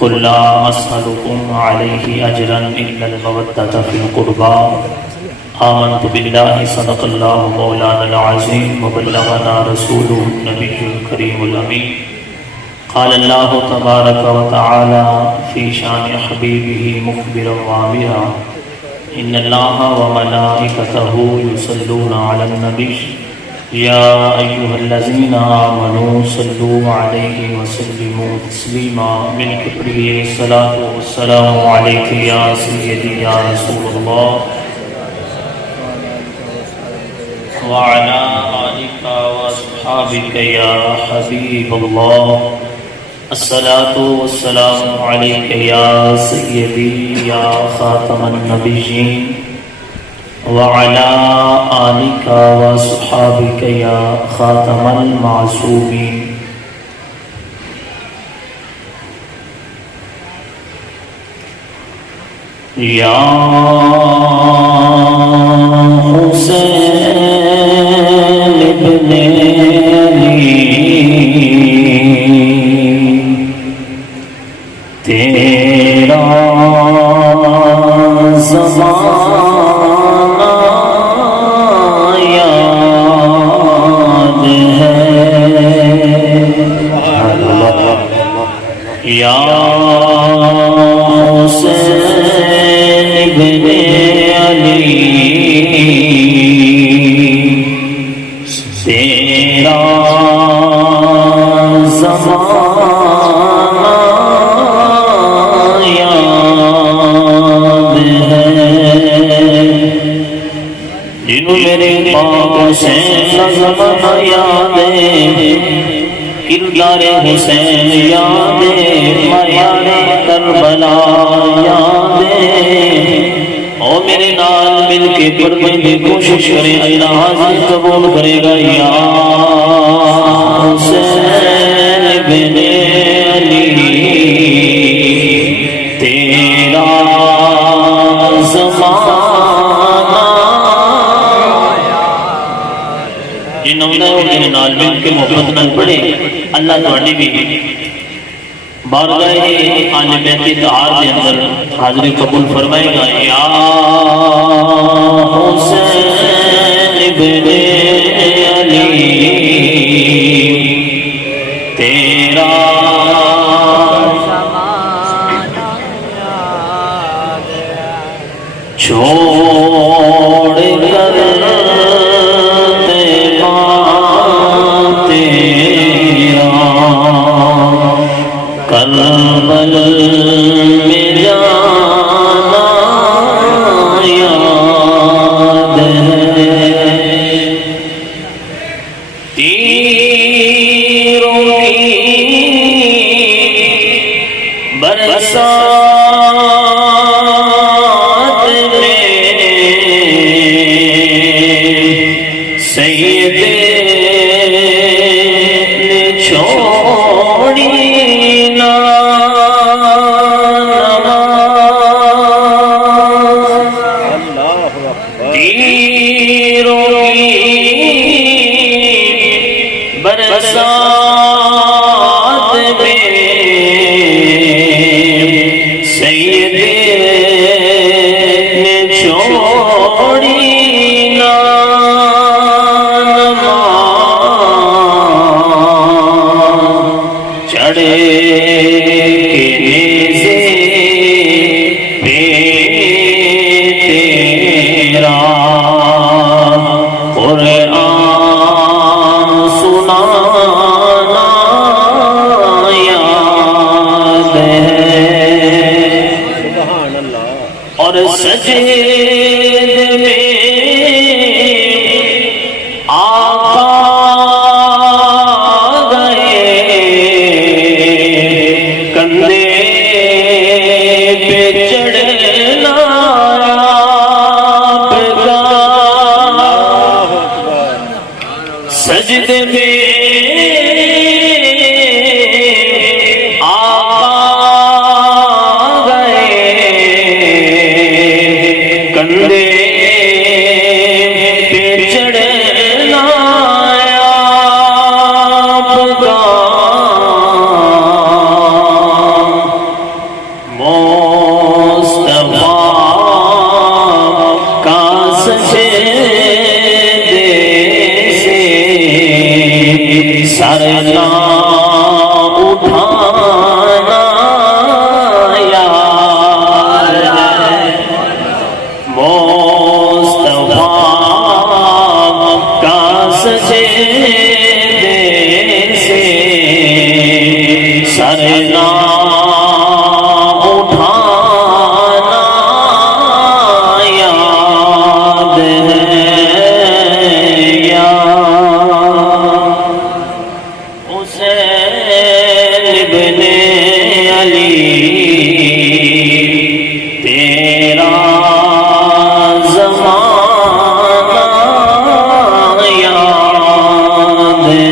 قل لا أسألكم عليه أجرا إلا المودة في القربى آمنت بالله صدق الله مولانا العظيم وبلغنا رسوله النبي الكريم الأمين قال الله تبارك وتعالى في شان حبيبه مخبرا وامرا إن الله وملائكته يصلون على النبي يا أيها الذين آمنوا صلوا عليه وسلموا تسليما من كبره الصلاة والسلام عليك يا سيدي يا رسول الله وعلى آلك وأصحابك يا حبيب الله الصلاة والسلام عليك يا سيدي يا خاتم النبيين وعلى آلك وصحابك يا خاتم المعصومين يا حسين ابن علی تیرا زمانہ یاد ہے یا حسین ابن علی تیرا زمانہ یاد ہے جنہوں میرے پاک حسین کا زمانہ یاد ہے کردار حسین یاد ہے میار کربلا یاد ہے او میرے نال مل کے پڑھنے کی کوشش کریں اللہ حاضر قبول کرے گا یا حسین بن علی تیرا زمانہ جنہوں نے میرے نال مل کے محبت نہ پڑھے اللہ تواڈی بھی بارگاہ آل بیت طاہر کے اندر حاضری قبول فرمائے گا یا حسین ابن علی تیرا چھوڑ کر کربل میں جانا یاد ہے تیروں کی برسات میں سید نے چھوڑی برسات میں سید نے چھوڑی نماز چڑھے کے نیزے پہ تیرا قرآن سنانا یاد ہے اور سجدے میں آقا گئے کندھے پہ چڑھنا آپ کا سجدے میں آقا گئے کندھے پہ چڑھنا آپ کا سر نہ اٹھانا یاد ہے یا حسین ابن علی تیرا زمانہ یاد ہے۔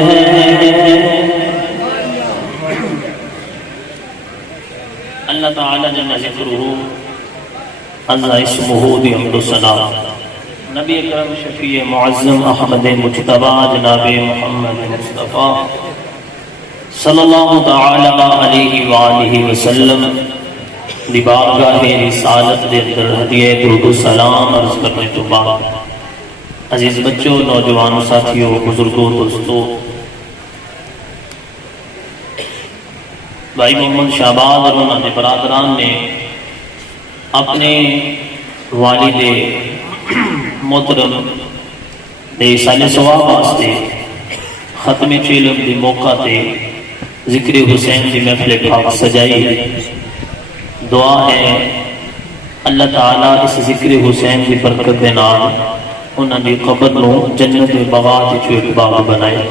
اللہ تعالی جل ذکرہ عز اسمہ دی حمد و ثنا نبی اکرم شفیع معظم احمد مجتبی جناب محمد مصطفیٰ صلی اللہ تعالی علیہ وآلہ وسلم دی بارگاہ رسالت دے اندر ہدیہ درود و سلام عرض کرنے تو بعد عزیز بچوں، نوجوان ساتھیوں، بزرگوں، دوستوں، بھائی محمد شہباز اور انہوں نے برادران نے اپنے والد محترم دے سال ثواب واسطے ختم چیلم دی موقع تے ذکر حسین دی محفل پاک سجائی۔ دعا ہے اللہ تعالیٰ اس ذکر حسین دی برکت دے نال انہاں دی قبر نو جنت بغات وچ ایک باغ بنائے،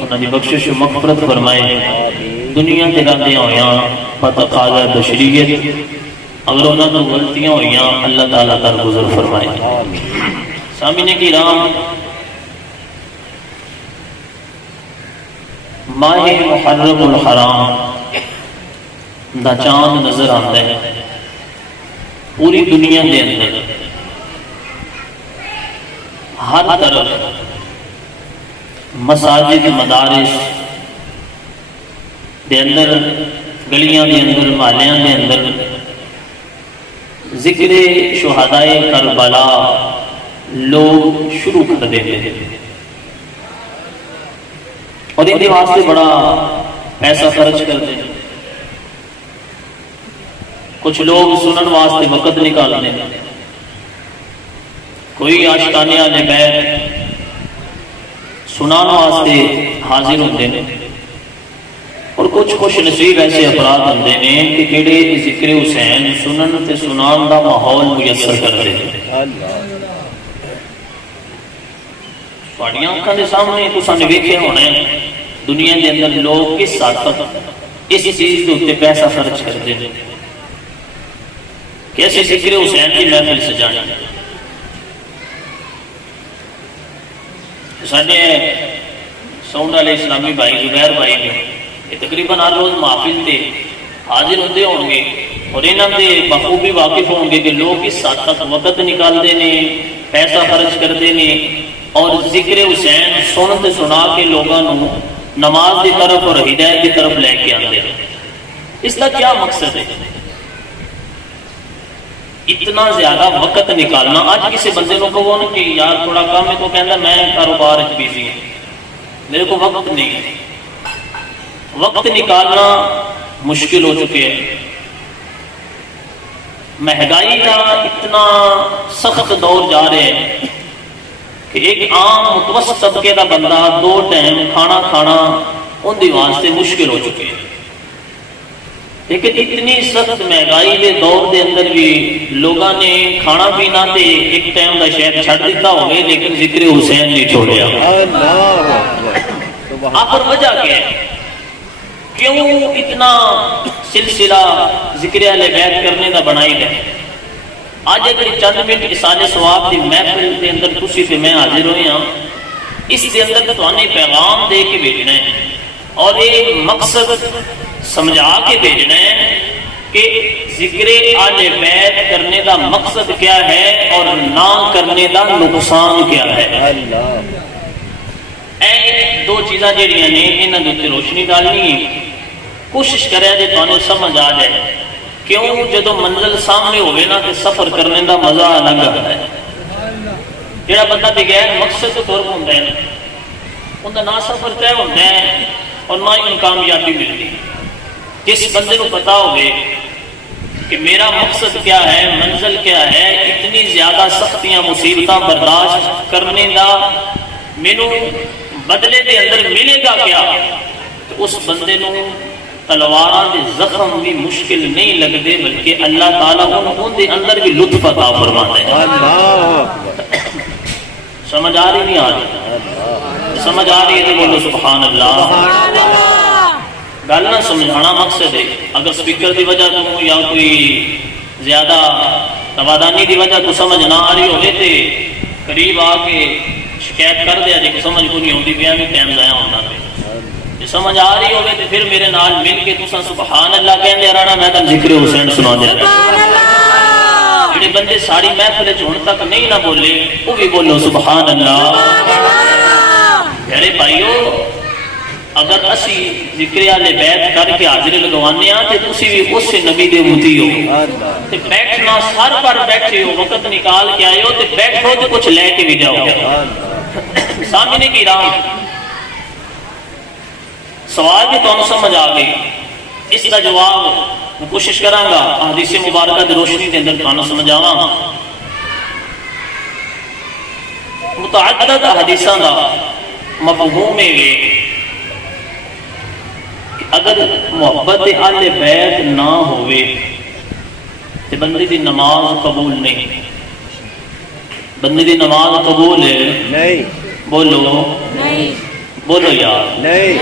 انہاں دی بخشش و مغفرت فرمائے۔ دنیا تے رہندے ہویاں بتقاضا بشریت اگر انہاں تو غلطیاں ہویاں اللہ تعالیٰ درگزر فرمائے۔ سامعین کرام، ماہ محرم الحرام دا چاند نظر آتا ہے پوری دنیا دے اندر، ہر طرف مساجد، مدارس دے اندر، گلیاں دے اندر، محلیاں دے اندر ذکر شہدائے کربلا لوگ شروع کر دیتے ہیں اور ان کے واسطے بڑا پیسہ خرچ کرتے ہیں۔ کچھ لوگ سنن واسطے وقت نکالتے ہیں، کوئی آشکانے والے بیت سنان واسطے حاضر ہوتے ہیں، اور کچھ خوش نصیب ایسے افراد ہوتے ہیں کہ جڑے ذکر حسین سنن تے سنان دا ماحول میسر کرتے ہیں۔ تہاڈیاں اکھاں دے سامنے تساں نے ویکھیا ہونا ہے دنیا دے اندر لوگ کس حد تک اس چیز کے اوپر پیسہ خرچ کرتے ہیں کہ ایسے ذکر حسین کی محفل سجانی۔ ساڈے ساؤنڈ والے اسلامی بھائی زبیر بھائی نے یہ تقریباً ہر روز محفل تے حاضر ہوتے ہوں گے اور انہاں دے بخوبی واقف ہوں گے کہ لوگ اس حد تک وقت نکالتے ہیں، پیسہ خرچ کرتے ہیں اور ذکر حسین سنتے سنا کے لوگوں نماز کی طرف اور ہدایت کی طرف لے کے آتے ہیں۔ اس کا کیا مقصد ہے؟ اتنا زیادہ وقت نکالنا۔ آج کسی بندے کو کہو نا کہ یار تھوڑا کام ہے تو کہتا میں کاروبار بزی ہوں، میرے کو وقت نہیں ہے۔ وقت نکالنا مشکل ہو چکے ہے، مہنگائی کا اتنا سخت دور جا رہے ہیں کہ ایک عام متوسط طبقے کا بندہ 2 ٹائم کھانا کھانا ان دی واسطے مشکل ہو چکے ہیں۔ لیکن اتنی سخت مہنگائی کے دور دے اندر بھی لوگاں نے کھانا پینا تے ایک ٹائم کا شاید چھڑ دیتا ہوگا لیکن ذکر حسین نہیں چھوڑیا۔ آخر وجہ کیا ہے؟ کیوں اتنا سلسلہ ذکر اہل بیت کرنے کا بنائی گیا؟ آج اگر چند منٹ اسال ثواب دی محفل دے اندر تسی تے میں حاضر ہوئی ہاں، اس دے اندر توانے پیغام دے کے بھیجنا ہے اور ایک مقصد سمجھا کے بھیجنا ہے کہ ذکر اہل بیت کرنے کا مقصد کیا ہے اور نہ کرنے کا نقصان کیا ہے۔ اے 2 چیزاں جڑیاں نے انہاں دے تے روشنی ڈالنی ہے۔ کوشش کرے جے تانوں سمجھ آ جائے، کیوں جدو منزل سامنے ہوئے نا تے سفر کرنے دا مزہ الگ آتا ہے۔ جڑا بندہ بغیر مقصد تو تر ہوتا ہے ان کا نہ سفر طے ہوتا ہے اور نہ ہی کامیابی ملتی۔ جس بندے کو پتا ہوئے کہ میرا مقصد کیا ہے، منزل کیا ہے، اتنی زیادہ سختیاں مصیبتاں برداشت کرنے دا مینوں بدلے دے اندر ملے گا کیا، تو اس بندے نو تلواراں دے زخم بھی مشکل نہیں لگتے بلکہ اللہ تعالیٰ ان دے اندر بھی لطف عطا فرماتا ہے. سمجھ آ رہی نہیں آ رہی؟ سمجھ آ رہی ہے تو بولو سبحان اللہ. گل نہ سمجھانا مقصد ہے. اگر سپیکر دی وجہ تو یا کوئی زیادہ توادانی دی وجہ تو سمجھ نہ آ رہی ہوئے تے قریب آ کے شکایت کر دیا جی کہ سمجھ کو نہیں ہوتی پیا بھی ٹائم ضائع ہونا پہ. سمجھ آ رہی ہوگی تو پھر میرے نال مل کے تساں سبحان اللہ کہندے رہنا. میں تم ذکر حسین سنا دیا جڑے بندے ساری محفل وچ ہن تک نہیں نہ بولے وہ بھی بولو سبحان اللہ. پیارے بھائیو اگر اسی ذکر اہل بیت کر کے حاضری لگوانے ہاں تے تسی بھی اس نبی دے امتی ہو تے بیٹھنا سر پر بیٹھے ہو وقت نکال کے آئے ہو تے بیٹھو تے کچھ لے کے بھی جاؤ. سامنے کی راہ سوال بھی تمہیں سمجھ آ گئی. اس کا جواب میں کوشش کراں گا حدیث مبارکہ دی روشنی دے اندر تمہیں سمجھاواں. متعدد حدیثاں دا مفہوم ہے کہ اگر محبت اہل بیت نہ ہوئے تو بندے دی نماز قبول نہیں. بندے دی نماز قبول ہے نہیں. بولو نہیں. بولو یار نہیں.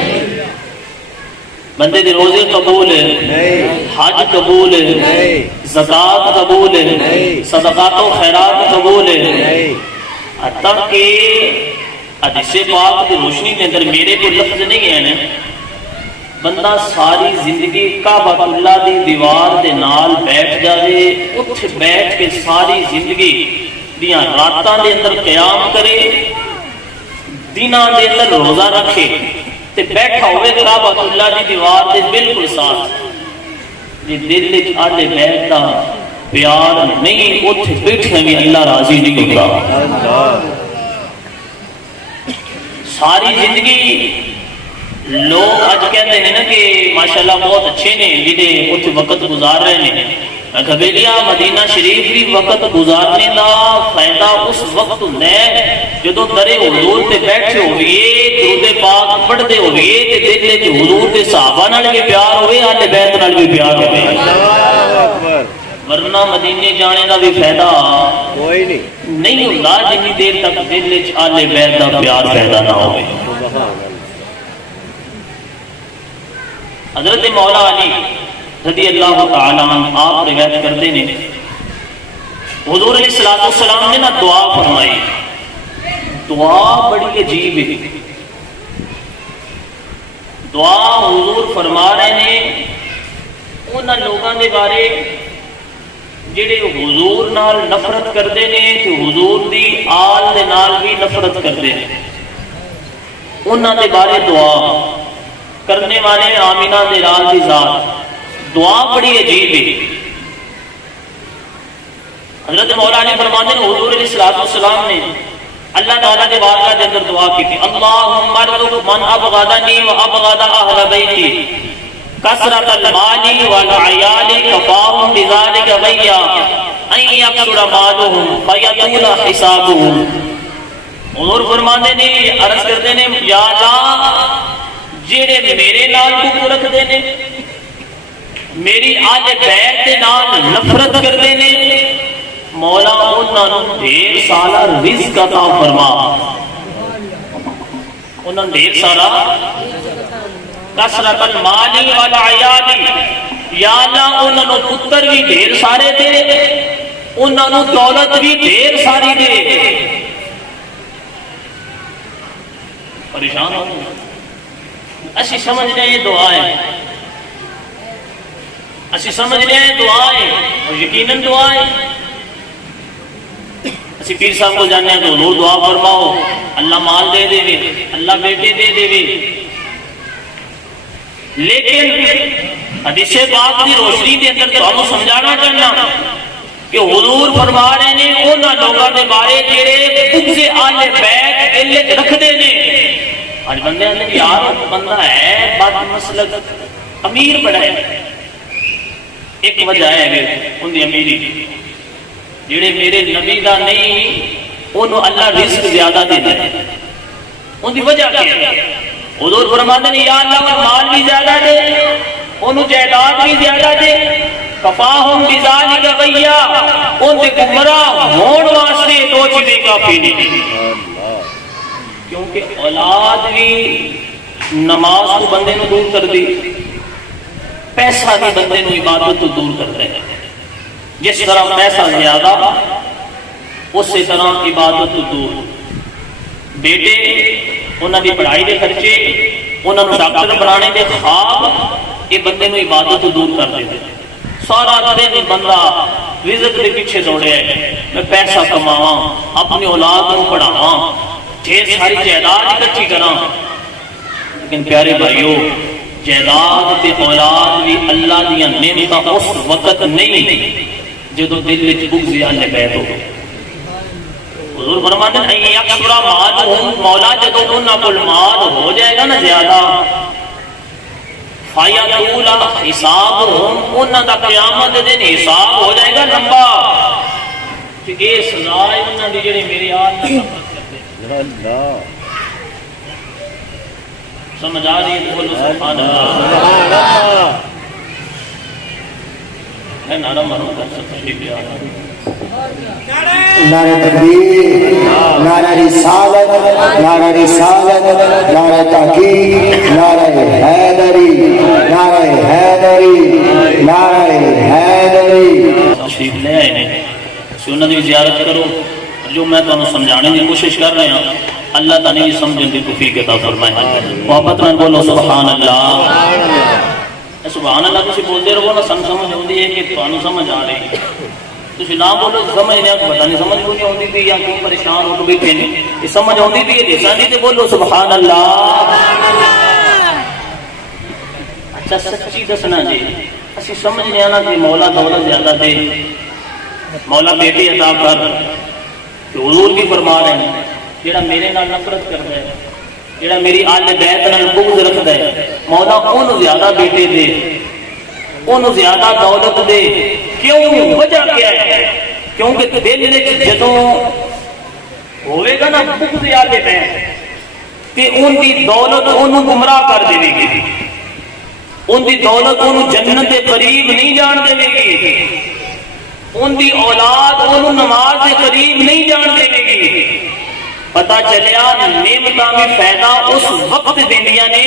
بندے دی روزے قبول ہے نہیں. حج قبول ہے نہیں. زکات قبول ہے نہیں. صدقات و خیرات قبول ہے نہیں. حتیٰ کہ حدیث پاک کی روشنی کے اندر میرے کو لفظ نہیں ہے نا بندہ ساری زندگی کعبۃ اللہ دی دیوار دے نال بیٹھ جائے اٹھ بیٹھ کے ساری زندگی دیاں راتاں دے اندر قیام کرے دناں دے اندر روزہ رکھے تے بیٹھا ہوئے کعبۃ اللہ دی دیوار دے بالکل ساتھ جی دل وچ اہل بیت دا پیار نہیں اٹھ بیٹھے بھی اللہ راضی نہیں ہوتا. ساری زندگی لوگ اج کہتے ہیں نا کہ ماشاءاللہ بہت اچھے نے جنہیں اتنے وقت گزار رہے ہیں. قبیلیہ مدینہ شریف بھی وقت گزارنے دا فائدہ اس وقت ہے جدو درے حضور تے بیٹھے ہوئے درود پاک پڑھتے ہوئے تے دل وچ حضور تے صحابہ نال بھی پیار ہوئے اہل بیت نال بھی پیار ہوئے. اللہ اکبر. ورنہ مدینے جانے دا بھی فائدہ کوئی نہیں ہوتا جتنی دیر تک دل وچ اہل بیت دا پیار پیدا نہ ہوئے. حضرت مولا علی رضی اللہ تعالیٰ عنہ آپ روایت کرتے ہیں حضور علیہ الصلوۃ والسلام نے نا دعا فرمائی. دعا بڑی عجیب ہے. دعا حضور فرما رہے ہیں انہاں لوگاں دے بارے جڑے حضور نال نفرت کرتے ہیں تو حضور دی آل دے نال بھی نفرت کرتے ہیں. انہاں دے بارے دعا کرنے والے آمینہ دے لال دی ذات دعا بڑی عجیب ہے. حضرت مولا علی فرماتے ہیں حضور علیہ الصلوۃ والسلام نے اللہ تعالیٰ کے بارگاہ کے اندر دعا کی تھی اللہم ارزق من ابغضنی و ابغض اہل بیتی کثرت المال والعیال کفاہم بذالک غیا ان یکثر مالہم فیطول حسابہم. حضور فرماتے ہیں عرض کرتے ہیں یا اللہ جڑے میرے نال بغض رکھتے ہیں میری آل بیت دے نال نفرت کرتے ہیں مولا انہاں نوں ڈھیر سارا رزق عطا فرما. انہاں ڈھیر سارا کثرت المال والعیال یا اللہ انہاں نوں پتر بھی ڈھیر سارے دے انہاں نوں دولت بھی ڈھیر ساری دے. پریشان ہو اسی سمجھ رہے ہیں دعا ہے اسی سمجھ رہے ہیں دعا ہے اور یقیناً دعا ہے. اسی پیر صاحب کو جانے ہیں تو حضور دعا فرماؤ اللہ مال دے دے اللہ بیٹے دے دے. لیکن حدیث پاک دی روشنی دے اندر تو ہم سمجھانا چاہنا کہ حضور فرما رہے ہیں انہاں لوگاں دے بارے جڑے بغض اہل بیت دل رکھدے نے. آج بندے اندر یار بندہ ہے بد مسلک امیر بڑا ہے ایک وجہ ہے ان دی امیری جڑے میرے نبی دا نہیں انہوں اللہ رزق زیادہ دیتا ہے. ان دی وجہ کیا ہے؟ حضور فرماتے ہیں یا اللہ مال بھی زیادہ دے انہوں جائیداد بھی زیادہ دے، کفاہم بذالک غیا، ان دے گمراہ ہون واسطے دو چیزیں کافی نہیں، کیونکہ اولاد بھی نماز کو بندے نو دور کر دی، پیسہ بھی بندے نو عبادت تو دور کر دے، جس طرح پیسہ زیادہ اسی طرح عبادت تو دور، بیٹے انہوں دی پڑھائی دے خرچے، انہوں نے ڈاکٹر بنانے دے خواب، یہ بندے نو عبادت تو دور کر دے، سارا دن بندہ رزق دے پیچھے دوڑے ہے، میں پیسہ کماواں، اپنی اولاد کو پڑھاواں، ڈھیر ساری جائیداد اکٹھی کراں، لیکن پیارے بھائیو جائیداد تے اولاد بھی اللہ دیا نعمتاں اس وقت نہیں جدو دل وچ بغض اہل بیت ہو۔ حضور فرماتے ہیں اے اکثر مال مولا جدو انہاں کول مال ہو جائے گا نا زیادہ، فَيَطُولَ حِسَابُهُمْ، انہاں دا قیامت دن حساب ہو جائے گا لمبا، کہ اے سزا ہے انہاں دی جڑی میری آل نہ نفرت کرتے۔ سمجھ آ رہی ہے؟ بولو سبحان اللہ۔ میں نعرہ ماروں گا سب تشریف لے آ نعرہ تکبیر، نعرہ رسالت، نعرہ رسالت، نعرہ تحقیق، نعرہ حیدری، نعرہ حیدری، نعرہ حیدری۔ تشریف لے آئے ہیں، سنت کی زیارت کرو، جو میں تمہیں سمجھانے کی کوشش کر رہے ہیں اللہ تعالیٰ نے سمجھنے کی توفیق عطا فرمائے۔ محبت میں بولو سبحان اللہ۔ سبحان اللہ تسی بولتے رہو نا، سن سمجھ ہوتی ہے کہ تمہیں سمجھ آ رہی ہے، تسی نہ بولو سمجھ نہیں پتہ نہیں سمجھ کو نہیں ہوتی تھی یا کوئی پریشان ہو تو بیٹھے نہیں، یہ سمجھ ہوتی تھی یہ لسانی تے بولو سبحان اللہ۔ اچھا سچی دسنا جی، اسی سمجھنے آنا کہ مولا دولت زیادہ دے، مولا بیٹی عطا کر، کہ حضور بھی فرما رہے ہیں جیڑا میرے نال نفرت کرتا ہے، جیڑا میری آل بیت نال بغض رکھتا ہے، مولا انہوں زیادہ بیٹے دے، انہوں زیادہ دولت دے۔ کیوں؟ وجہ کیا ہے؟ کیونکہ دل نے جدوں ہوئے گا نا بغض آل بیت کہ ان دی دولت انہوں گمراہ کر دے گی، ان دی دولت انہوں جنت کے قریب نہیں جان دے گی، ان دی اولاد انہوں نماز کے قریب نہیں جان دے گی۔ پتہ چلیا نعمتاں بھی فائدہ اس وقت دیندیاں نے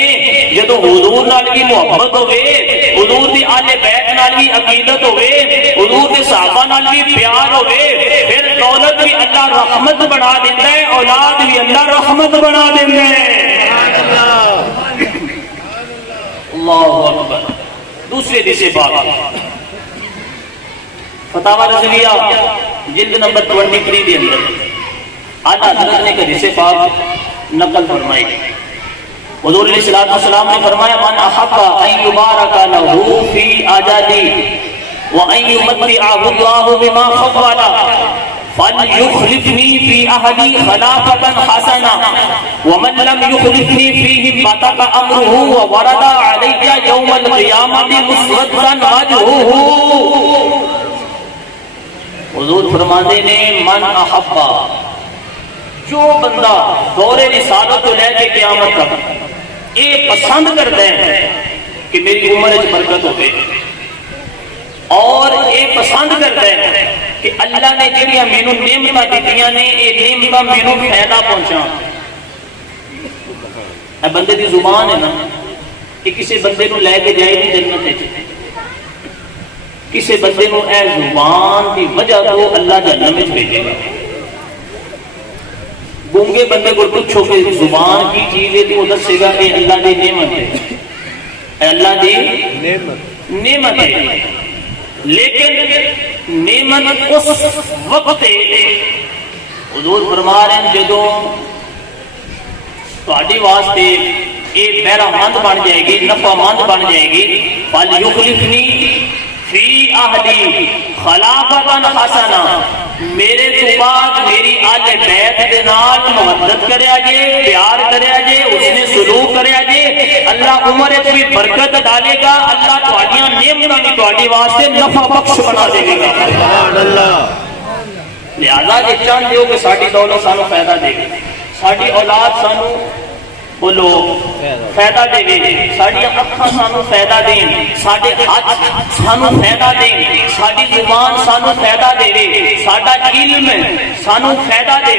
جدو حضور نال بھی محبت ہوئے، حضور دی آل بیت نال بھی عقیدت ہوئے، حضور دے صحابہ نال بھی پیار ہوئے، پھر دولت بھی اللہ رحمت بنا دیتا ہے، اولاد بھی اللہ رحمت بنا دیتا ہے۔ اللہ اکبر۔ دوسرے حدیث پاک فتاوی رضویہ جلد نمبر 23 کے اندر اعلیٰ حضرت نے ایک حدیث پاک نقل فرمائی۔ حضور علیہ الصلوۃ والسلام نے فرمایا من احب ان یبارک له فی اجلہ وان یمتعه الله بما فضل فلیخلفنی فی اہلی خلافۃ حسنہ ومن لم یخلفنی فیہم بطق امرہ وورد علی یوم القیامۃ مسودا وجہہ۔ حضور فرماتے نے من احبا، جو بندہ دور رسالت لے کے قیامت تک یہ پسند کرتا ہے کہ میری عمر میں برکت ہو گئی، اور یہ پسند کرتا ہے کہ اللہ نے جڑیاں مینوں نعمتاں دتیاں نے یہ نعمتاں مینوں فائدہ پہنچا، اے بندے دی زبان ہے نا، کہ کسی بندے نو لے کے جائے گی جنت وچ، کسی بندے نو اے زبان کی وجہ تو اللہ جہنم میں بھیجے گا۔ گونگے بندے کو پوچھو کہ زبان کی چیز ہے تو وہ دسے گا کہ اللہ دی نعمت ہے، اے اللہ دی نعمت ہے، لیکن نعمت اس وقت ہے حضور فرما رہے ہیں جدوں تہاڈے واسطے یہ بہرہ مند بن جائے گی، نفع مند بن جائے گی، فَلْيُخْلِفْنِي فی اہلی خلافۃ حسنہ، میرے تو بعد میری آل بیت دے نال محبت کریا جے، پیار کریا جے، اس نے سلوک کریا جے، اللہ عمر وچ بھی برکت ڈالے گا، اللہ تہاڈیاں نعمتاں بھی تہاڈے واسطے نفع بخش بنا دے گا۔ سبحان اللہ۔ لہذا جے چاہتے ہو کہ ساڈی دولت سانو فائدہ دے گی، ساڈی اولاد سانو بولو فائدہ دے، ساڈی اکھاں سانو فائدہ دین، ساڈے ہاتھ سانو فائدہ دین، ساڈی زبان سانو فائدہ دے، ساڈا علم سانو فائدہ دے،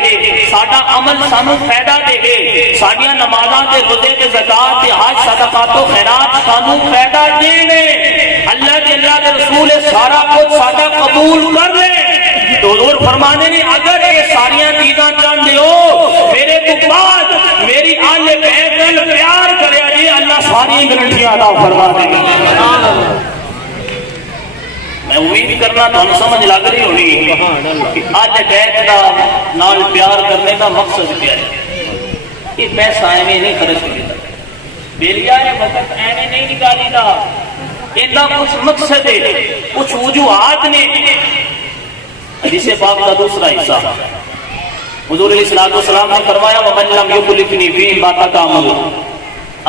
ساڈا عمل سانو فائدہ دے، ساڈیاں نمازاں تے روزے تے زکات تے حج صدقات و خیرات سانو فائدہ دین۔ اللہ دے اللہ دے رسول سارا کچھ ساڈا قبول کر لے۔ تو حضور فرمانے نے اگر یہ ساریاں چیزاں چاہتے ہو میرے تو بعد میری آل بیت نال پیار کرے جی، اللہ ساری گارنٹیاں عطا فرما دے گا۔ میں امید کرنا تمہیں سمجھ لگ رہی ہونی کہ آل بیت نال پیار کرنے کا مقصد کیا ہے۔ یہ پیسہ ایویں نہیں خرچ کرتا، بیلیا یہ وقت ایویں نہیں نکالی دا، اتنا کچھ مقصد ہے، کچھ وجوہات نے۔ حدیث پاک کا دوسرا حصہ حضور علیہ السلام نے فرمایا وَمَن لَّمْ يُخْلِفْنِي فِيمَا تَكَامَلُ،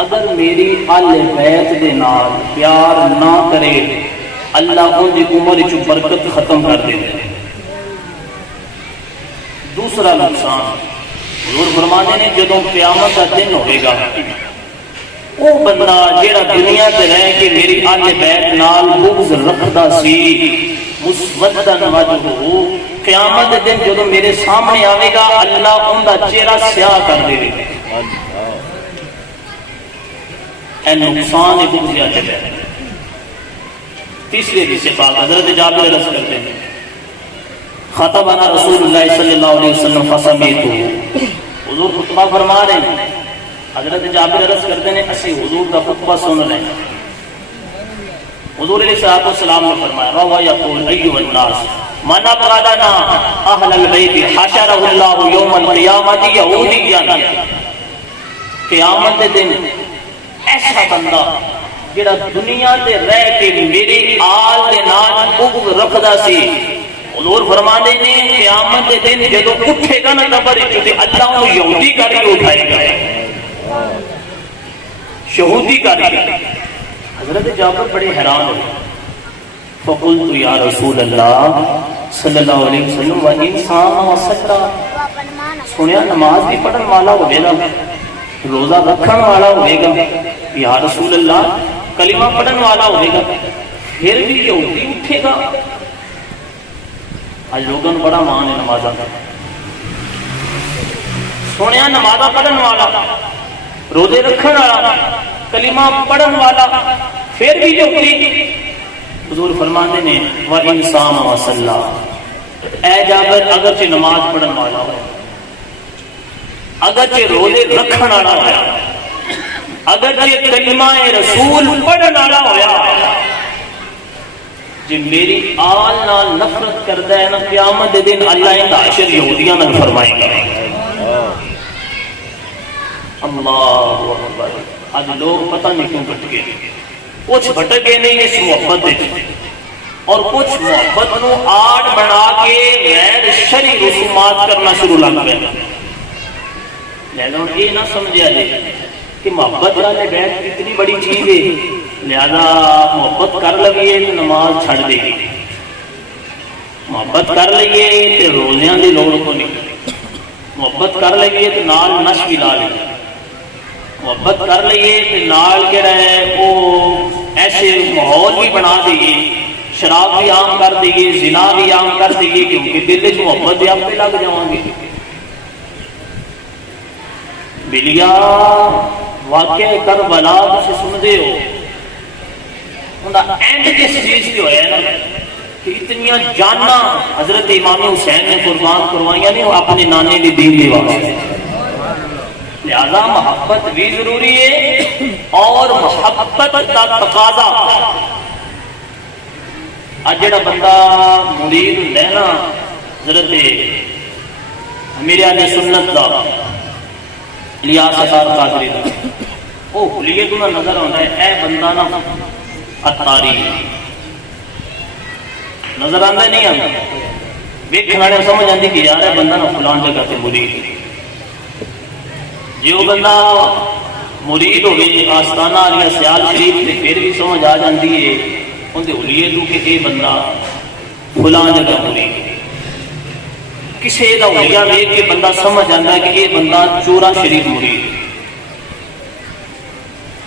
اگر میری آل بیت دے نال پیار نہ کرے اللہ ان دی عمر چ برکت ختم کر دے۔ دوسرا نقصان حضور فرمانے نے جدوں قیامت کا دن ہوئے گا وہ بندہ جیڑا دنیا تے رہ کے میری آل بیت نال بغض رکھدا سی مسودن وجہہ، قیامت دے دن جدوں میرے سامنے آئے گا اللہ ان دا چہرہ سیاہ کر دے گا۔ اے نقصان ہے بغض آل بیت۔ تیسری حدیث پاک حضرت جابر عرض کرتے ہیں خطبنا رسول اللہ صلی اللہ علیہ وسلم فسمیتو، حضور خطبہ فرما رہے ہیں، حضرت جابر عرض کرتے ہیں اسی حضور کا خطبہ سن رہے ہیں۔ حضور علیہ السلام نے فرمایا روا یقول ایھا الناس من ابغضنا اہل البیت حشرہ اللہ یوم القیامۃ یہودیا، قیامت کے دن ایسا بندہ جڑا دنیا تے رہ کے میری آل دے نال بغض رکھدا سی، حضور فرماندے نے قیامت کے دن جدوں اٹھے گا نا قبر وچ تے اللہ اونوں یہودی کر کے اٹھائے گا، یہودی کر کے۔ حضرت جابر بڑے حیران ہوئے، فقلت یا رسول اللہ صلی اللہ علیہ وسلم و انسان و سکرا، سنیا نماز بھی پڑھن والا ہوئے گا، روزہ رکھن والا ہوئے گا، یا رسول اللہ کلمہ پڑھن والا ہوئے گا، پھر بھی یہودی اٹھے گا۔ آج لوگوں نے بڑا مان ہے نمازہ کا، سنیا نمازہ پڑھن والا، روزے رکھن والا، کلمہ پڑھن والا، پھر بھی یہودی۔ حضور فرماتے ہیں وَإِنسَانَ وَصَلَّى، اے جابر اگرچہ نماز پڑھن والا ہو، اگرچہ روزے رکھن والا ہوا، اگرچہ کلمہ رسول پڑھن والا ہوا، جی میری آل نال نفرت کردا ہے نا قیامت دے دن اللہ ان دا حشر یہودیاں نال فرمائے گا۔ اللہ اکبر۔ آج لوگ پتہ نہیں کیوں بھٹک گئے، کچھ بھٹک گئے نہیں اس محبت دے، اور کچھ محبت نو آڑ بنا کے غیر شرعی رسومات کرنا شروع لگ گئے۔ لہذا یہ نہ سمجھا جائے کہ محبت والے بیت اتنی بڑی چیز ہے لہذا محبت کر لئیے تو نماز چھڑ دے گی، محبت کر لئیے تو روزیاں دی لوڑ کو نہیں، محبت کر لئیے تو نال نش بھی لا لئیے، محبت کر لئیے تو نال کے رہے وہ ایسے ماحول بھی بنا دیئے، شراب بھی عام کر دیئے، زنا بھی عام کر دیئے، کیونکہ دل سے محبت بھی آپ پہ لگ جاؤں گے۔ بلیا واقعہ کربلا سے سن دے ہو، انہاں اینڈ کس چیز کی ہویا ہے نا کہ اتنی جانا حضرت امام حسین نے قربان کروائیاں نہیں اپنے نانے دی دین دی واسطے۔ لہذا محبت بھی ضروری ہے اور محبت کا تقاضا۔ آج جڑا بندہ مرید ہے نا حضرت میرے اہل سنت دا الیاس اثار قادری دا، وہ حلیے تو نظر آتا ہے اے بندہ نا اتاری نظر آتا نہیں آتا، ویکھن والے سمجھ آتی کہ یار بندہ نا فلان جگہ سے مرید، جی وہ بندہ مرید ہوئے آستانہ علیہ سیال شریف سے پھر بھی سمجھ آ جاتی ہے اندے حلیے تو کہ یہ بندہ فلان جگہ مرید، کسی کا حلیہ ویکھ کے بندہ سمجھ آتا ہے کہ یہ بندہ چورا شریف مرید،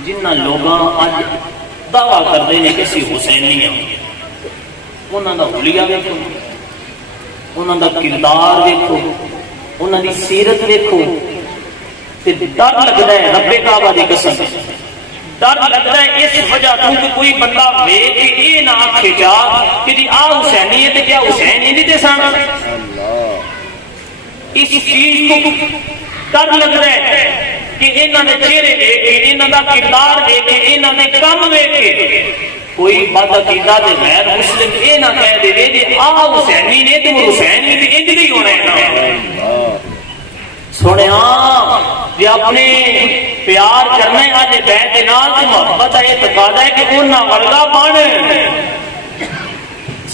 جنہ لوگاں اج دعویٰ کرتے ہیں کہ اسی حسینی ہیں، انہاں دا حلیہ ویکھو، انہاں دا کردار ویکھو، انہاں دی سیرت ویکھو، تے ڈر لگدا ہے رب کعبہ دی قسم، ڈر لگدا ہے اس وجہ تو کہ کوئی بندہ ویکھ کے یہ نہ آکھے جا کہ جی آ حسینی ہے تے کیا حسین ہی نہیں تے سن۔ اس چیز کو ڈر لگدا ہے کہ انہاں دے چہرے دیکھ کے، انہاں دا کردار دیکھ کے، انہاں دے کم دیکھ کے کوئی بد عقیدہ تے غیر مسلم یہ نہ کہہ دے کہ آ حسینی نے تے وہ حسین بھی تے انج نہیں ہونا ہے۔ سنیا جی اپنے پیار کرنا ہے اج بیت دے نال تے محبت ہے، اعتقاد ہے کہ انہاں ورگا بن،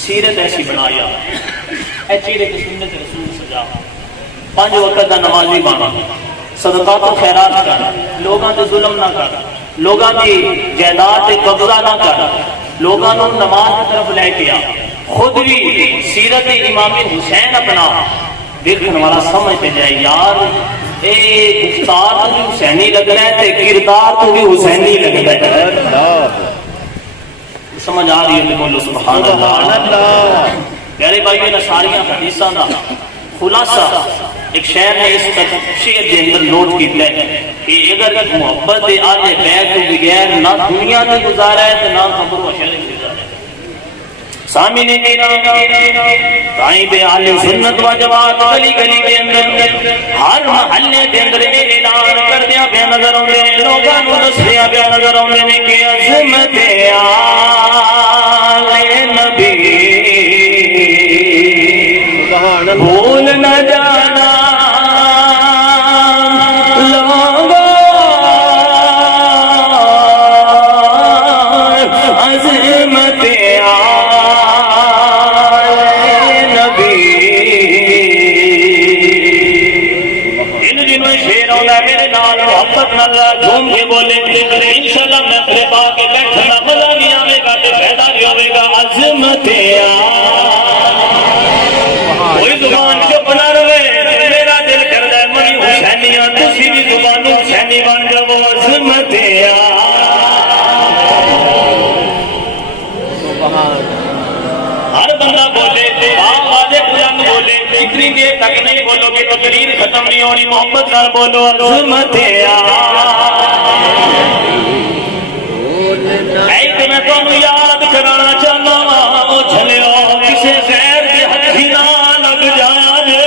سیرت ایسی بنایا اے چہرے تے سنت رسول سجا، 5 وقت دا نمازی بنا، صدقات و خیرات کر، لوگاں تے ظلم نہ کر، لوگاں دی جائیداد تے قبضہ نہ کر، لوگاں نوں نماز کی طرف لے کے آ، خود بھی سیرت امام حسین اپنا دیکھنے والا سمجھتے جائے یار اے گفتار تو بھی حسینی لگ رہا ہے تے کردار تو بھی حسینی لگ رہا ہے۔ سمجھ آ رہی ہے؟ بولو سبحان اللہ۔ پیارے بھائیو نے ساریاں حدیثاں دا خلاصہ ایک شہر نے اس شعر کے اندر نوٹ کیتا ہے کہ اگر محبت آل بیت کے بغیر نہ دنیا میں گزارا ہے تو نہ قبر و حشر میں گزارا ہے۔ سامعین کرام، تائیں بے آل سنت و جماعت گلی گلی کے اندر ہر محلے کے اندر اعلان کردیا پہ نظر آتے ہیں، لوگوں کو دسدیا پہ نظر آتے ہیں کہ عظمت آل نبی بھول نہ جانا لوگوں، عظمت آل نبی۔ ان دنوں شیر ہونا میرے نال محبت نال جھوم کے بولے انشاءاللہ میں اپنے پا کے بیٹھنا مزہ نہیں آئے گا تے فائدہ نہیں ہوئے گا۔ عظمت کوئی زبان چپ نہ رہے، میرا دل کرتا ہے میں حسینی ہوں، تسی بھی زبان حسینی بن جاؤ۔ عظمت ہر بندہ بولے، آواز بلند بولے، اتنی دیر تک نہیں بولو گے تقریر ختم نہیں ہونی، محبت نہ بولو۔ عظمت ایک میں تمہیں یاد کرانا چاہنا وہ چلو کسے غیر کے ہتھی نہ لگ جانے،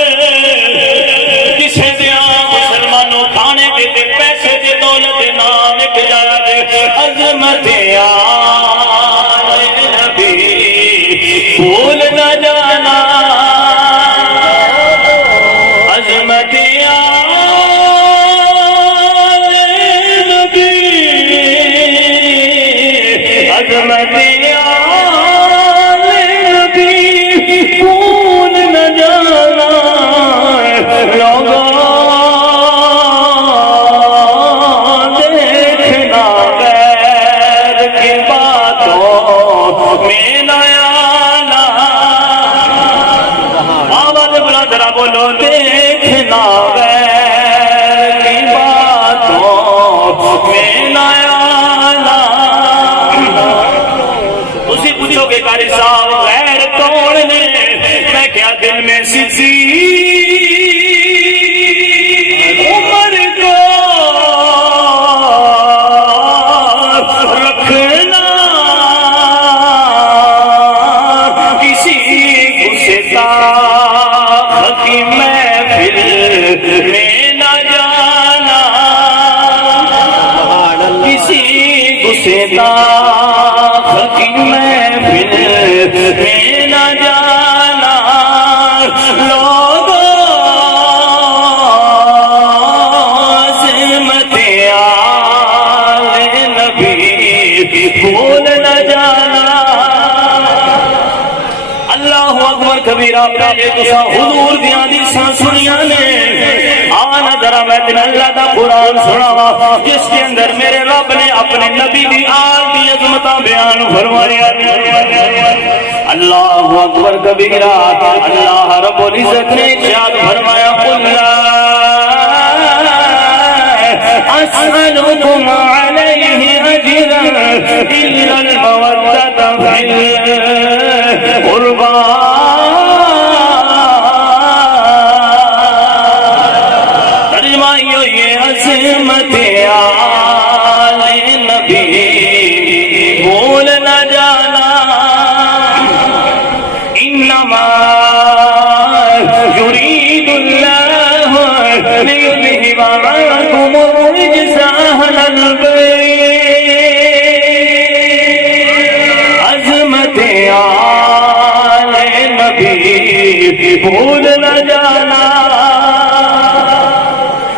کسے دیا مسلمانوں کھانے دے دے پیسے دے دولت دے نام ایک جانے۔ عظمت آل نبی بھول نہ جانا، عظمت آل نبی، عظمت آل نبی بھول نہ جانا لوگوں، دیکھنا غیر کی باتوں میں نہ آنا۔ آواز بلا ذرا بولو، دیکھنا غیر کی باتوں میں نہ آنا۔ اسی پوچھو کہ قاری صاحب غیر کون نے؟ میں کیا دل میں سچی عمر کو رکھنا، کسی گستاخ کی محفل میں نہ جانا، کسی گستاخ کی محفل میں نہ جانا لوگوں، عظمت آل نبی بھول نہ جانا۔ اللہ اکبر کبیرہ، پہلے تسا حضور دیاں حدیثاں سنیاں نے، آنا ذرا میں تین اللہ دا قرآن سناوا جس کے اندر میرے رب نے اپنے نبی دی آل دی عظمتاں بیان فرمایا۔ اللہ اکبر کبیرہ، اللہ رب العزت نے ارشاد فرمایا قل لا اسألكم علیہ أجرا إلا المودة في القربى عظمت آل نبی بھول نہ جانا انما يريد الله ليذهب عنكم الرجس اهل البيت عظمت آل نبی بھول نہ جانا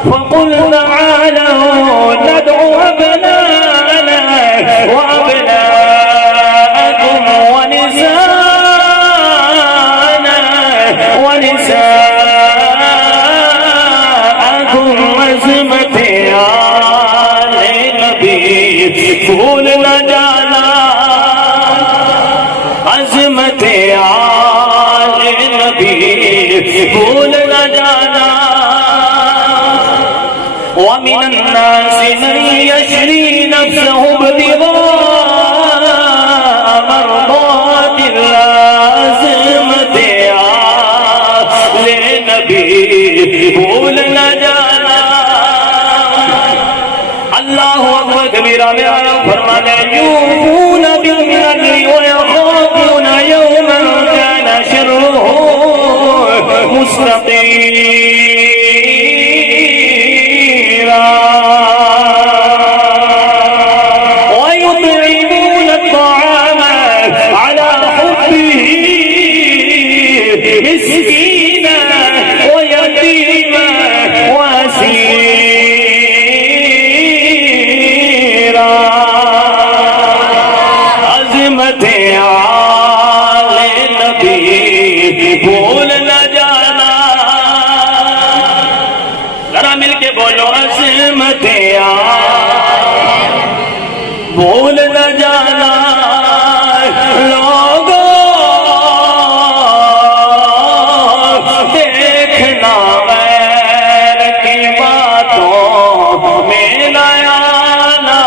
فقل تعالوا ندعو أبناءنا وأبناءكم ونساءنا ونساءكم عظمت آل نبی بھول نہ جانا عظمت آل نبی بھول نہ جانا ومن الناس من يشري نفسه ابتغاء مرضات الله عظمت آل نبی بھول نہ جانا اللہ اکبر کبیرہ میرا فرمانے یوفون بالنذر ويخافون يوما كان شره مستطيرا ويطعمون الطعام على حبه مسكينا ويتيما واسيرا عظمت آل نبی بھول نہ جانا ذرا مل کے بولو عظمت بھول نہ جانا لوگوں دیکھنا غیر کی باتوں میں نہ آنا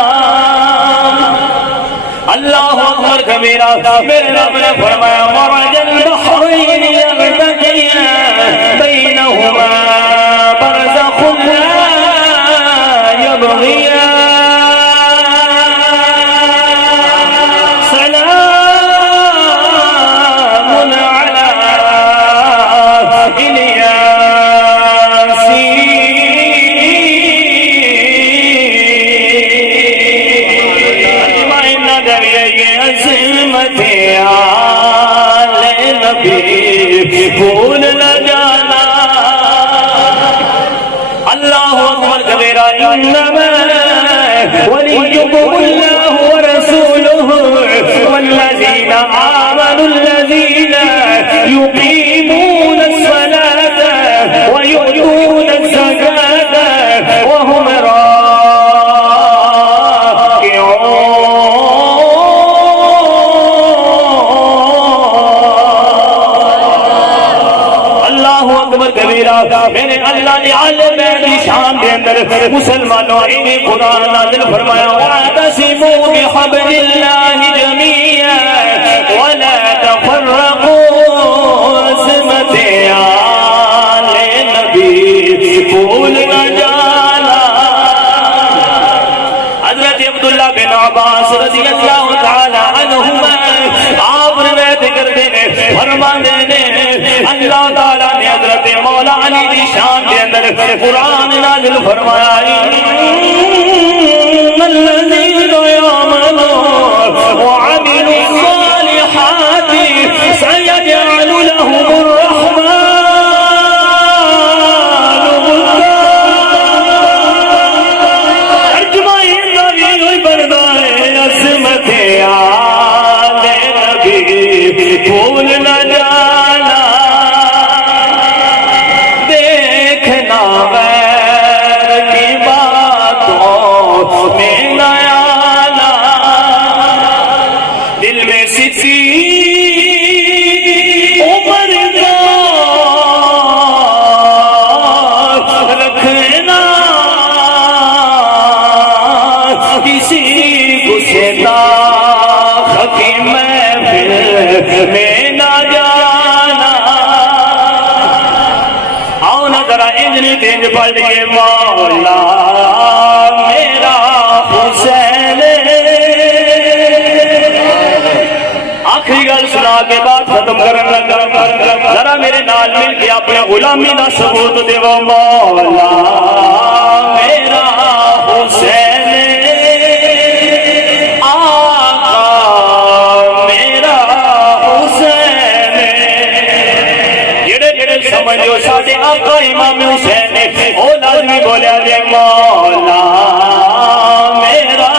اللہ اکبر کبیرہ میرے رب نے فرمایا مرج البحرین یلتقیان بینہما برزخ لا یبغیان سلام علی الیاسین عظمت آل نبی بھول نہ جانا اللہ اکبر کبیرہ انما ولیکم اللہ ورسولہ والذین آمنوا الذین یقیمون الصلاة ویؤتون الزکاة وهم میرے اللہ نے عالم کی شان دے اندر مسلمانوں نے قرآن نازل فرمایا واعتصموا بحبل اللہ جميعا ولا تفرقوا عظمت آل نبی بھول نہ جانا حضرت عبداللہ بن عباس رضی اللہ تعالی عنہما آپ روایت کرتے ہیں فرماتے ہیں اللہ تعالی نے حضرت مولا علی کی شان کے اندر قرآن نازل فرمایا ان الذین آمنوا وعملوا الصالحات سيجعل لهم الرحمن ودا ترجمہ کا بھی وہی بنتا ہے عظمت آل نبی بھول نہ جانا دیکھنا غیر کی باتوں میں نہ آنا دل میں سچی عمر کا رکھنا کسی کو کی محفل میں نہ جانا. آؤ نہ ذرا انجنی تینج پڑھئے مولا میرا حسین. آخری گل سنا کے بعد ختم کرن لگا. ذرا میرے نال مل کے اپنے غلامی دا ثبوت دیو مولا میرا حسین. آقا میرا حسین. جڑے جڑے سمجھو ساڈے آقا امام حسین نے او لازمی بولیا جے مولا میرا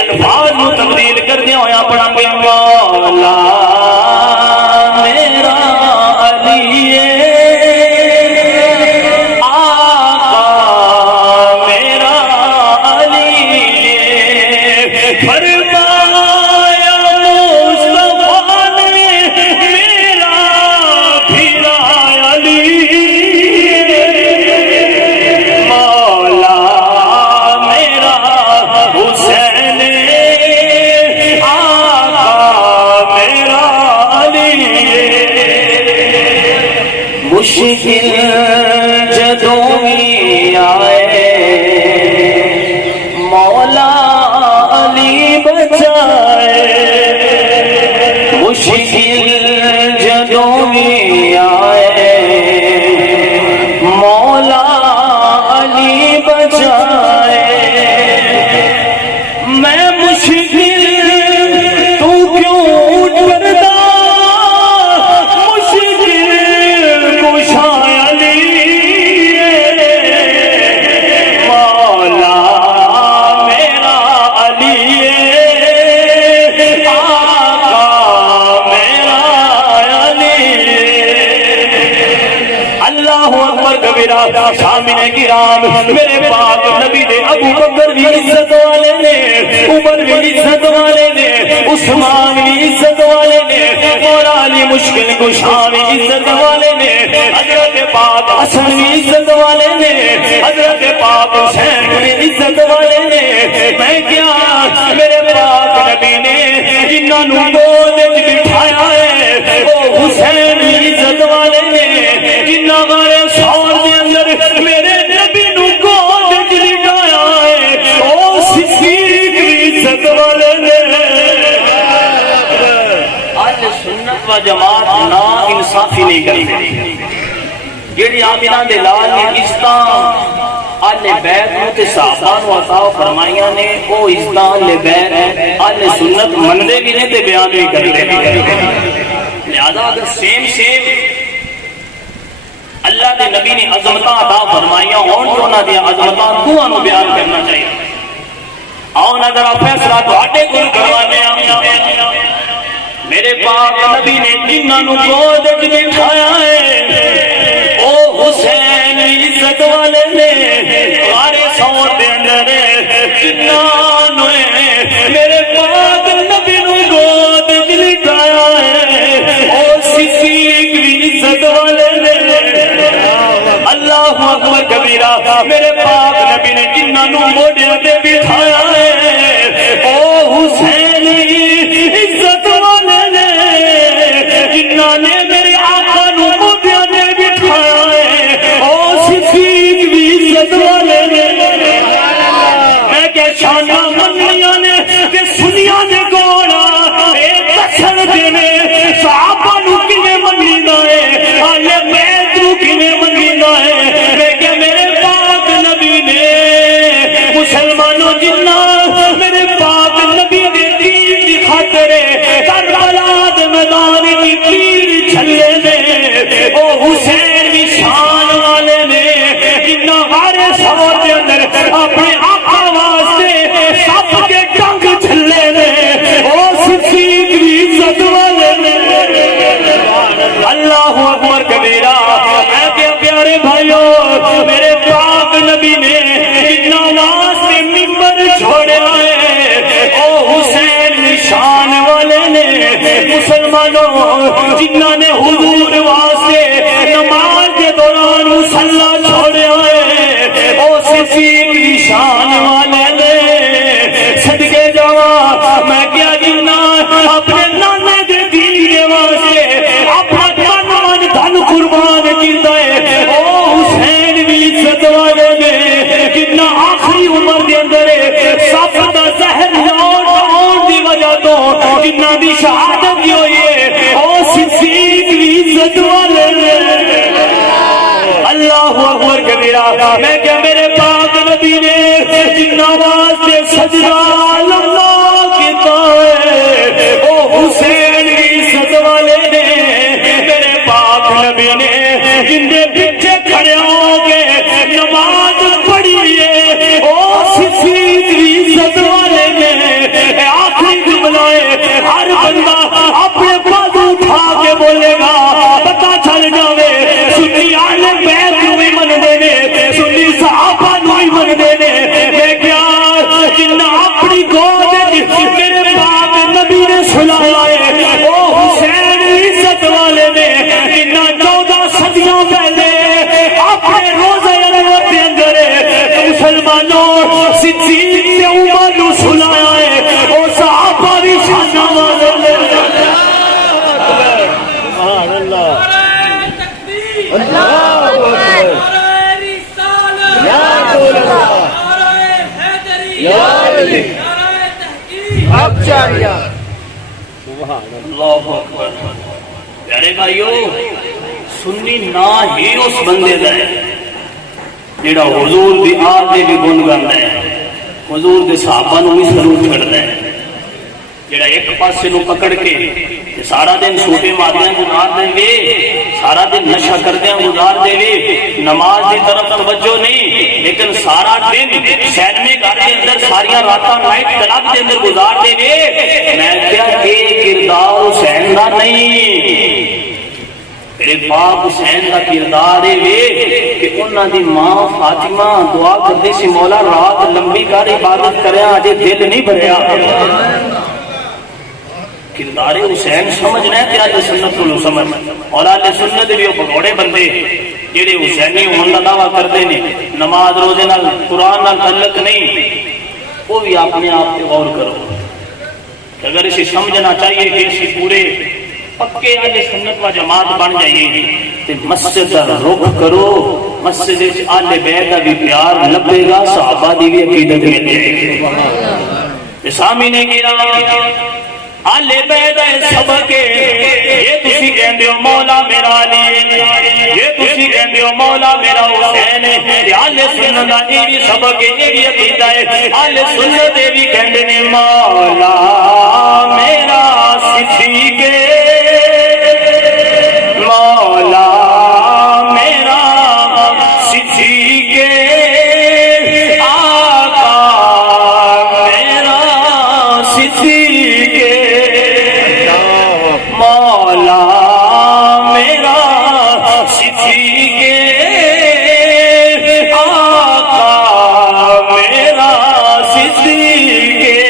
الفاظ میں تبدیل کر دیا ہویا پڑھا گے مولا میرا علی آقا میرا علی فرمایا مصطفیٰ نے میرا پھرا علی مولا میرا حسین. مشکل جدوں ہی آئے مولا علی بچائے. مشکل جدوں ہی آئے مولا علی بچائے. میں مشکل تو کیوں ڈرتا سامنے کرام میرے پاک نبی دے ابو بکر بھی عزت والے نے, عمر بھی عزت والے نے, عثمان بھی عزت والے نے, مولا علی مشکل کشا بھی عزت والے نے, حضرت پاک حسن بھی عزت والے نے, حضرت پاک حسین بھی عزت والے نے. میں کیا میرے پاک نبی نے جنہاں نو گود وچ بٹھایا ہے وہ حسین بھی عزت والے نے, جنہاں غار ثور دے اندر میرے نبی نو گود وچ لٹایا ہے او صدیق بھی عزت والے نے. اہل سنت و جماعت نا انصافی نہیں کرتے. جیڑی آمینہ دے لال نے عزتاں اہل بیت نو تے صحابہ نو عطا فرمائیاں نے او عزتاں اہل بیت اہل سنت مندے بھی نے تے بیان بھی کرتے ہیں. لہذا اگر سیم اللہ دے نبی نے عظمتاں عطا فرمائیاں ہون تو انہاں دی عظمتاں دوہاں نو بیان کرنا چاہیے. آؤ نہ ذرا فیصلہ تہاڈے کول کروانے آ. میرے پاک نبی نے جنہاں نو گود وچ بٹھایا ہے او حسین عزت والے نے, غار ثور دے اندر جنہاں نو میرے پاک نبی نو گود وچ لٹایا ہے او صدیق بھی عزت والے نے. اللہ اکبر کبیرہ. میرے پاک نبی نے جنہاں نو موڈیاں تے بٹھایا ہے او حسین عزت والے نے, جنہاں نے میرے آقا نو موڈیاں تے بٹھایا ہے او صدیق بھی عزت والے نے. میں کیا شانہ من میرے بھائیوں میرے پاک نبی نے کتنا واسطے ممبر چھوڑے آئے او حسین نشان والے نے مسلمانوں جنہوں نے حضور واسطے نماز کے دوران مصلا چھوڑے آئے او صدیق نشان والے نے صدقے جاوا میں کیا جنا اپنے نانے دے دین کے واسطے اپنا تن من دھن قربان کیتا ہے او حسین بھی عزت والے نے کتنا آخری عمر دے اندر سب دا زہر لوٹ آن دی وجہ تو کتنا دی شہادت دی ہوئی ہے او صدیق بھی عزت والے نے اللہ اکبر کبیرہ میں کیا میرے پاک نبی نے جن آواز سے سجدہ اللہ کیتا ہے او حسین بھی عزت والے نے میرے پاک نبی نے جن دے پیچھے کھڑے ہو کے نماز پڑھی ہے او صدیق بھی عزت والے نے آخری جملہ ہے ہر بندہ اپنے بازو اٹھا کے بولے گا پتہ چل جاوے سنی آل بیت نو ہی من دینے سنی صحابہ نو ہی من دینے میں کیا جنہ اپنی گود میرے پاک نبی نے سلایا ہے او حسین عزت والے نے جنہ 14 صدیوں پہلے اپنے روزہ انور کے اندر مسلمانوں صدیق سے عمر نو سلایا ہے او صحابہ بھی شانہ والے نے سبحان اللہ اللہ اکبر پیارے بھائیو سنی نہ ہی اس بندے دا ہے جڑا حضور دی آل دے بھی گن گانا ہے حضور دے صحابہ نو بھی سلوٹ کرتا ہے جڑا ایک پاسے نو پکڑ کے سارا دن سوٹے ماردیاں گزار دیں گے سارا دن نشہ کردیاں گزار دیں گے نماز دی طرف توجہ نہیں لیکن سارا دن سینمے گھر کے اندر ساریاں راتاں نائٹ کلب کے اندر گزار دیں گے میں کیا کہ کردار حسین دا نہیں میرے باپ حسین کا کردار ہے کہ انہاں دی ماں فاطمہ دعا کردی سی مولا رات لمبی کر عبادت کریا اجے دل نہیں بھریا کردار حسین سمجھنا ہے کہ اہل سنت کو سمجھ اور اہل سنت بھی وہ بگوڑے بندے جڑے حسینی ہون دا دعویٰ کرتے ہیں نماز روزے نال قرآن نال تعلق نہیں وہ بھی اپنے آپ پہ غور کرو اگر اسے سمجھنا چاہیے کہ اسی پورے پکے اہل سنت و جماعت بن جائیے تو مسجد کا رخ کرو مسجد اہل بیت کا بھی پیار لبے گا صحابہ دی بھی عقیدت مل جائے گی سامنے گرام آلے بیدہ سبکے یہ تسی کہندے ہو مولا میرا علی یہ تسی کہندے ہو مولا میرا حسین ہے آلے سنت آجی سبکے یہ بھی عقیدہ ہے آلے سنت بھی کہندے نے مولا میرا صدیقے مولا میرا صدیقے آقا میرا صدیقے مولا میرا صدیقے آقا میرا صدیقے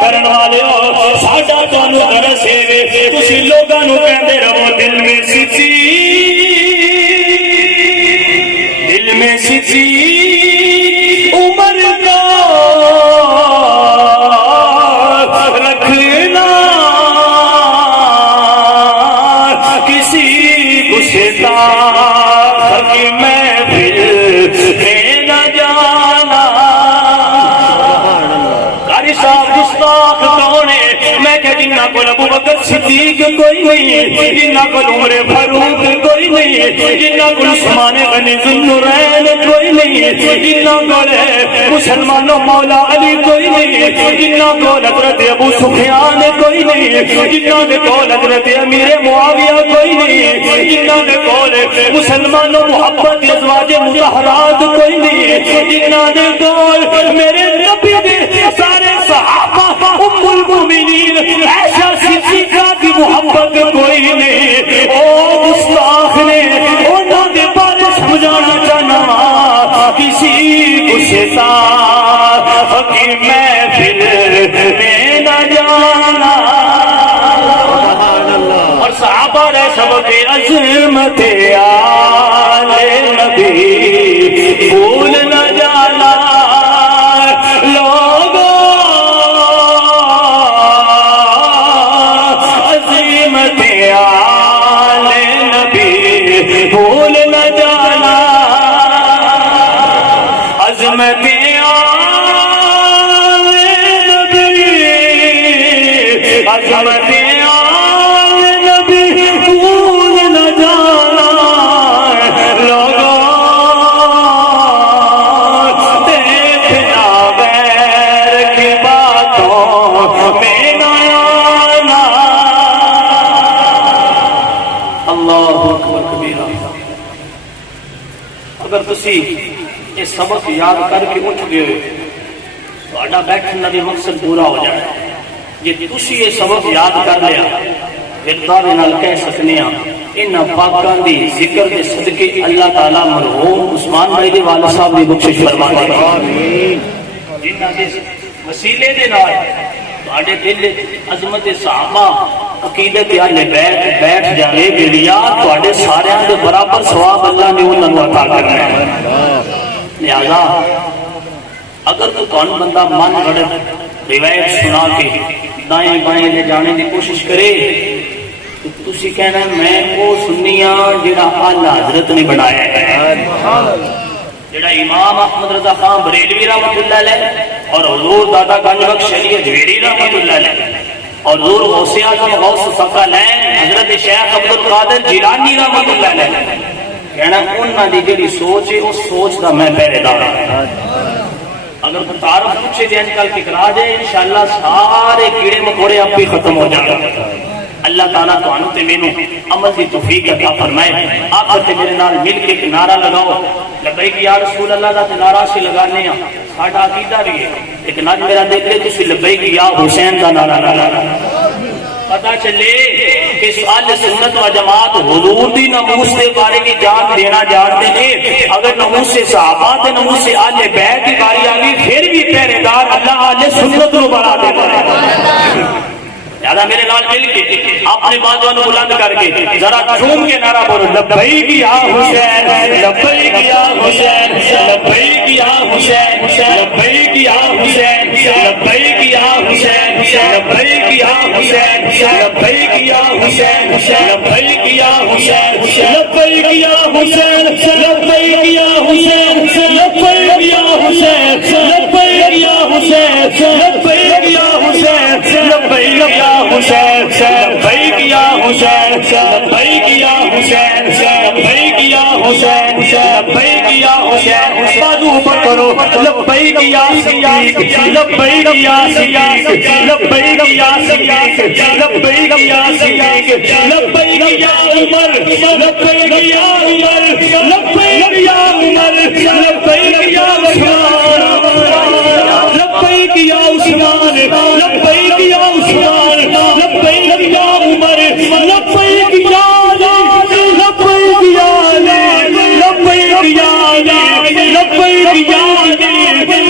فرما لوگاں نو کہندے رہو دل میں سچی عمر کا رکھنا کسی گستاخ کی محفل میں نہ جانا قاری صاحب گستاخ کون ہے میں کہ جنہ کو ابو بکر صدیق کوئی نہیں، جنہ کو عمر فاروق کوئی نہیں، جنہ کو عثمان غنی ذوالنورین کوئی نہیں، جنہ کو مسلمانوں مولا علی کوئی نہیں، جنہ کو حضرت ابو سفیان کوئی نہیں، جنہ کو حضرت امیر معاویہ کوئی نہیں، جنہ کو مسلمانوں محبت ازواج مطہرات کوئی نہیں، جنہ کو میرے نبی دے سارے صحابہ ام المومنین عائشہ صدیقہ کی محبت کوئی نہیں۔ او گستاخ نے انہوں نے بارے سمجھانا چاہنا کسی کو ستا کہ محفل میں نہ جانا، اور صحابہ رہ سب کے عظمت آل نبی بھول نہ جانا۔ لوگوں عظمت آل نبی بھول نہ جانا، عظمت آل نبی، عظمت آل نبی بھول نہ جانا۔ لوگوں دیکھنا غیر کی باتوں میں نہ آنا۔ اللہ اکبر کبیرہ۔ اگر تسی یہ سبق یاد کر کے اٹھ گئے تو بیٹھنے کا بھی مقصد پورا ہو جائے۔ جی تسی یہ سبق یاد کر لیا پھر دعوے نال کہہ سکنے ہیں ان پاکاں دی ذکر دے صدقے اللہ تعالیٰ مرحوم عثمان بھائی دے والد صاحب دی بخشش فرما دے، جنہاں دے وسیلے دے نال تواڈے دل عظمت صحابہ عقیدت اہل بیت بیٹھ جاوے بیڑیا تواڈے ساریاں دے برابر ثواب اللہ نے انہاں نوں عطا کرنا ہے۔ لہذا اگر تو کون بندہ من گھڑت روایت سنا کے دائیں بائیں لے جانے کی کوشش کرے تو تسی کہنا میں وہ سنیاں جڑا اعلیٰ حضرت نے بنایا ہے، جڑا امام احمد رضا خان بریلوی رحمۃ اللہ علیہ اور حضور دادا گنج بخش علی اجویری رحمۃ اللہ علیہ اور حضور غوث اعظم غوث ثقلین حضرت شیخ عبد القادر جیلانی رحمۃ اللہ علیہ کہنا انہاں دی جڑی سوچ ہے اس سوچ دا میں پہرے دار ہوں۔ اگر تو تعارف پوچھے دے انکل کی کرا دے انشاءاللہ سارے کیڑے مکوڑے اب بھی ختم ہو جائیں گے۔ اللہ تعالیٰ تو انتے مینوں عمل دی توفیق عطا فرمائے۔ آخر تے میرے نال مل کے ایک نعرہ لگاؤ، لبیک یا رسول اللہ دا تے نعرہ سے لگانے ہیں، ساڈا عقیدہ بھی ہے لیکن اج میرا دیکھ لے تسی لبیک یا حسین دا نعرہ لگانا۔ پتہ چلے کہ اہل سنت و جماعت حضور دی ناموس دے بارے کی جان دینا جانتے ہیں۔ اگر ناموس صحابہ تے ناموس اہل بیت کی باری آ گئی پھر بھی پہرے دار اللہ اہل سنت نو بنا دے گا۔ لہذا میرے نال مل کے اپنے بازواں بلند کر کے ذرا جھوم کے نعرہ بولو، لبیک یا حسین، لبیک یا حسین، لبیک یا حسین، لبیک یا حسین، لبیک یا حسین، لبیک یا حسین، لبیک یا حسین، لبیک یا حسین، لبیک یا حسین، لبیک یا حسین، لبیک یا حسین، لبیک یا حسین، لبیک یا حسین، لبیک یا حسین، لبیک یا حسین، لبیک یا حسین، لبیک یا حسین، لبیک یا حسین، بازو اوپر کرو، لبیک یا صدیق، لبیک یا صدیق، لبیک یا صدیق، لبیک یا صدیق، لبیک یا عمر، لبیک یا عمر، لبیک یا عمر، لبیک یا عثمان، لبیک یا عثمان، لبیک یا عثمان، لبیک یا عمر، لبیک یا علی، لبیک یا علی، لبیک یا علی، لبیک یا علی،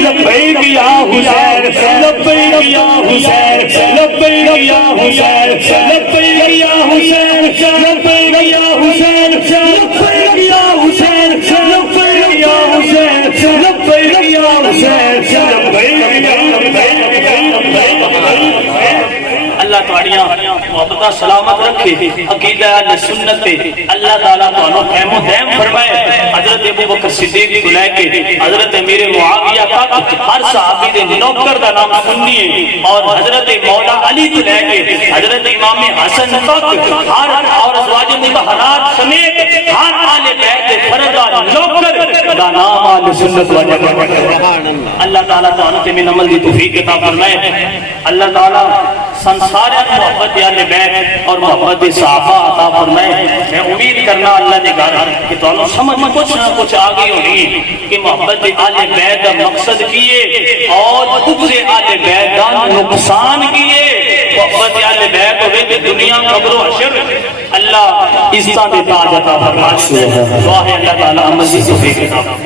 لبیک یا حسین، لبیک یا حسین، لبیک یا حسین، لبیک یا حسین، لبیک یا حسین، لبیک یا حسین، لبیک یا حسین، لبیک یا حسین، لبیک یا حسین۔ اللہ اللہ تعالیٰ محبتہ سلامت رکھے عقیدہ اہل سنت پہ اللہ تعالیٰ تعالیٰ قائم و دائم فرمائے حضرت ابو بکر صدیق کو لے کے حضرت امیر معاویہ تک ہر صحابی دے نوکر دا نام سنیے اور حضرت مولا علی کو لے کے حضرت امام حسن تک ہر اور ازواج مطہرات سمیت ہر آل بیت فردا نوکر دا نام آل سنت و جماعت اللہ تعالیٰ تعالیٰ سے من عمل دی توفیق عطا فرمائے اللہ تعالیٰ سنسارے محبت اہل بیت اور محبت صحابہ عطا فرمائے میں امید کرنا اللہ نے گھر کہ تو سمجھ کچھ نہ کچھ آگئی ہونی کہ محبت اہل بیت کا مقصد کیے اور بغض اہل بیت کا نقصان کیے محبت اہل بیت ہوئے کہ دنیا قبر و حشر اللہ عزت دے تاج عطا فرمائے دعا ہے اللہ تعالیٰ عمل دی توفیق عطا فرمائے